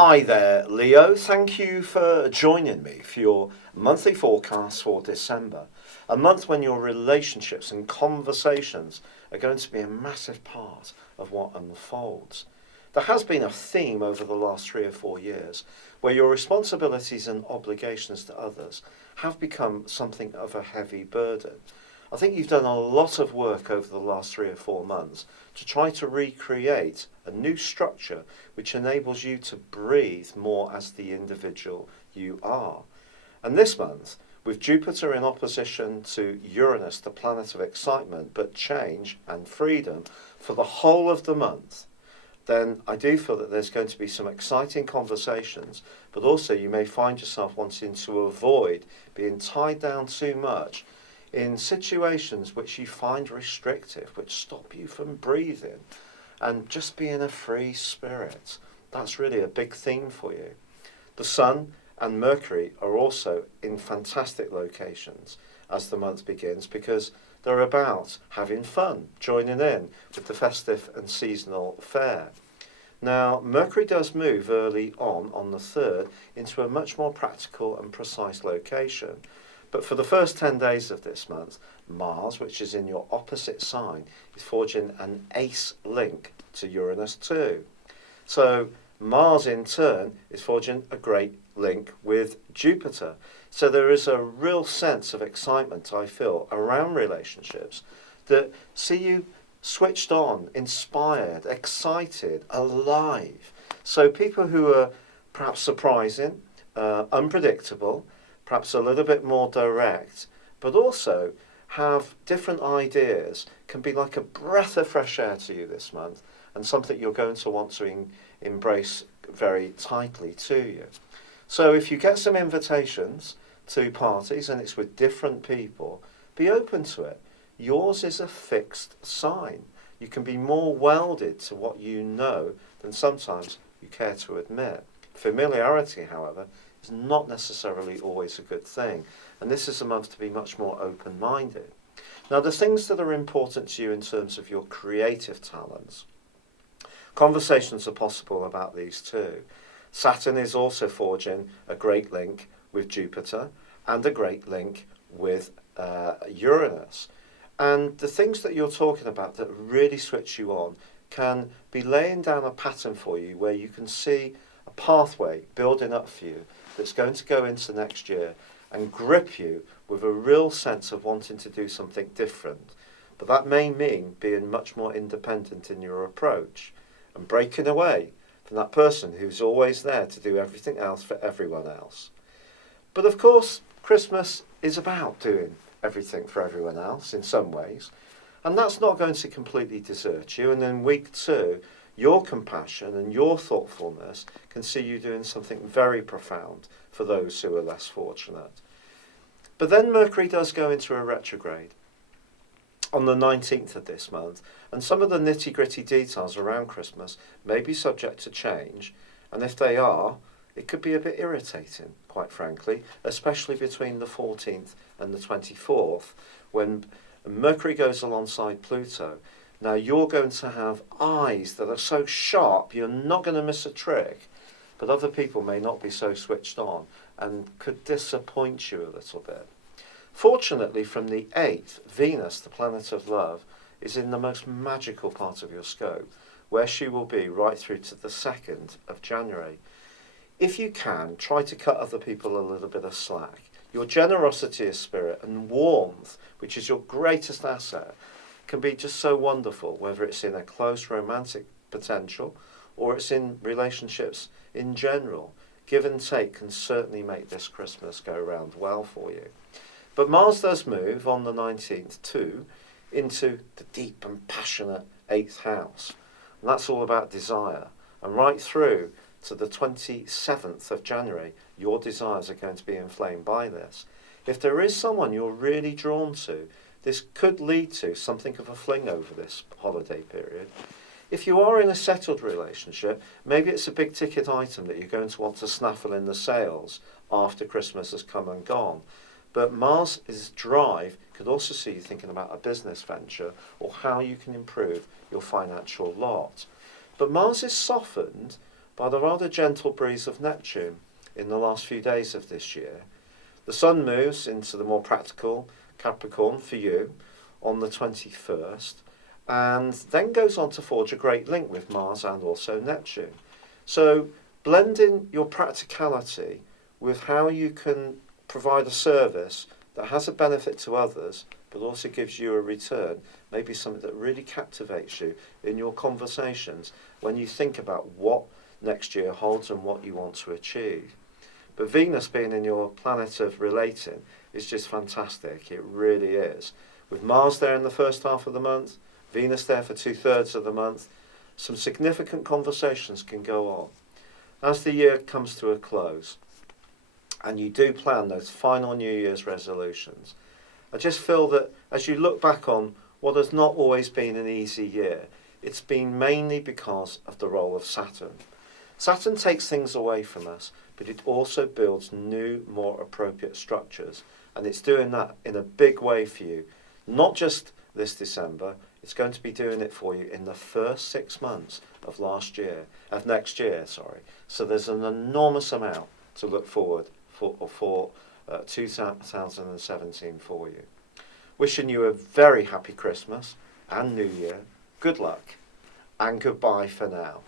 Hi there, Leo. Thank you for joining me for your monthly forecast for December, a month when your relationships and conversations are going to be a massive part of what unfolds. There has been a theme over the last 3 or 4 years where your responsibilities and obligations to others have become something of a heavy burden. I think you've done a lot of work over the last 3 or 4 months to try to recreate a new structure which enables you to breathe more as the individual you are. And this month, with Jupiter in opposition to Uranus, the planet of excitement, but change and freedom, for the whole of the month, then I do feel that there's going to be some exciting conversations, but also you may find yourself wanting to avoid being tied down too much in situations which you find restrictive, which stop you from breathing and just being a free spirit. That's really a big theme for you. The Sun and Mercury are also in fantastic locations as the month begins because they're about having fun, joining in with the festive and seasonal fare. Now, Mercury does move early on the 3rd, into a much more practical and precise location. But for the first 10 days of this month, Mars, which is in your opposite sign, is forging an ace link to Uranus too. So Mars in turn is forging a great link with Jupiter. So there is a real sense of excitement, I feel, around relationships that see you switched on, inspired, excited, alive. So people who are perhaps surprising, unpredictable, perhaps a little bit more direct, but also have different ideas, can be like a breath of fresh air to you this month and something you're going to want to embrace very tightly to you. So if you get some invitations to parties and it's with different people, be open to it. Yours is a fixed sign. You can be more welded to what you know than sometimes you care to admit. Familiarity, however, is not necessarily always a good thing, and this is a month to be much more open-minded. Now, the things that are important to you in terms of your creative talents, conversations are possible about these too. Saturn is also forging a great link with Jupiter and a great link with Uranus. And the things that you're talking about that really switch you on can be laying down a pattern for you where you can see a pathway building up for you that's going to go into next year and grip you with a real sense of wanting to do something different. But that may mean being much more independent in your approach and breaking away from that person who's always there to do everything else for everyone else. But of course, Christmas is about doing everything for everyone else in some ways, and that's not going to completely desert you. And in week 2, your compassion and your thoughtfulness can see you doing something very profound for those who are less fortunate. But then Mercury does go into a retrograde on the 19th of this month, and some of the nitty-gritty details around Christmas may be subject to change, and if they are, it could be a bit irritating, quite frankly, especially between the 14th and the 24th, when Mercury goes alongside Pluto. Now, you're going to have eyes that are so sharp, you're not going to miss a trick, but other people may not be so switched on and could disappoint you a little bit. Fortunately, from the 8th, Venus, the planet of love, is in the most magical part of your scope, where she will be right through to the 2nd of January. If you can, try to cut other people a little bit of slack. Your generosity of spirit and warmth, which is your greatest asset, can be just so wonderful, whether it's in a close romantic potential or it's in relationships in general. Give and take can certainly make this Christmas go round well for you. But Mars does move on the 19th too into the deep and passionate 8th house. And that's all about desire. And right through to the 27th of January, your desires are going to be inflamed by this. If there is someone you're really drawn to, this could lead to something of a fling over this holiday period. If you are in a settled relationship, maybe it's a big ticket item that you're going to want to snaffle in the sales after Christmas has come and gone. But Mars' drive could also see you thinking about a business venture or how you can improve your financial lot. But Mars is softened by the rather gentle breeze of Neptune in the last few days of this year. The Sun moves into the more practical Capricorn for you on the 21st, and then goes on to forge a great link with Mars and also Neptune. So blending your practicality with how you can provide a service that has a benefit to others but also gives you a return, maybe something that really captivates you in your conversations when you think about what next year holds and what you want to achieve. But Venus being in your planet of relating is just fantastic. It really is. With Mars there in the first half of the month, Venus there for 2/3 of the month, some significant conversations can go on. As the year comes to a close, and you do plan those final New Year's resolutions, I just feel that as you look back on what has not always been an easy year, it's been mainly because of the role of Saturn. Saturn takes things away from us, but it also builds new, more appropriate structures. And it's doing that in a big way for you. Not just this December, it's going to be doing it for you in the first 6 months of next year. So there's an enormous amount to look forward for 2017 for you. Wishing you a very happy Christmas and New Year. Good luck and goodbye for now.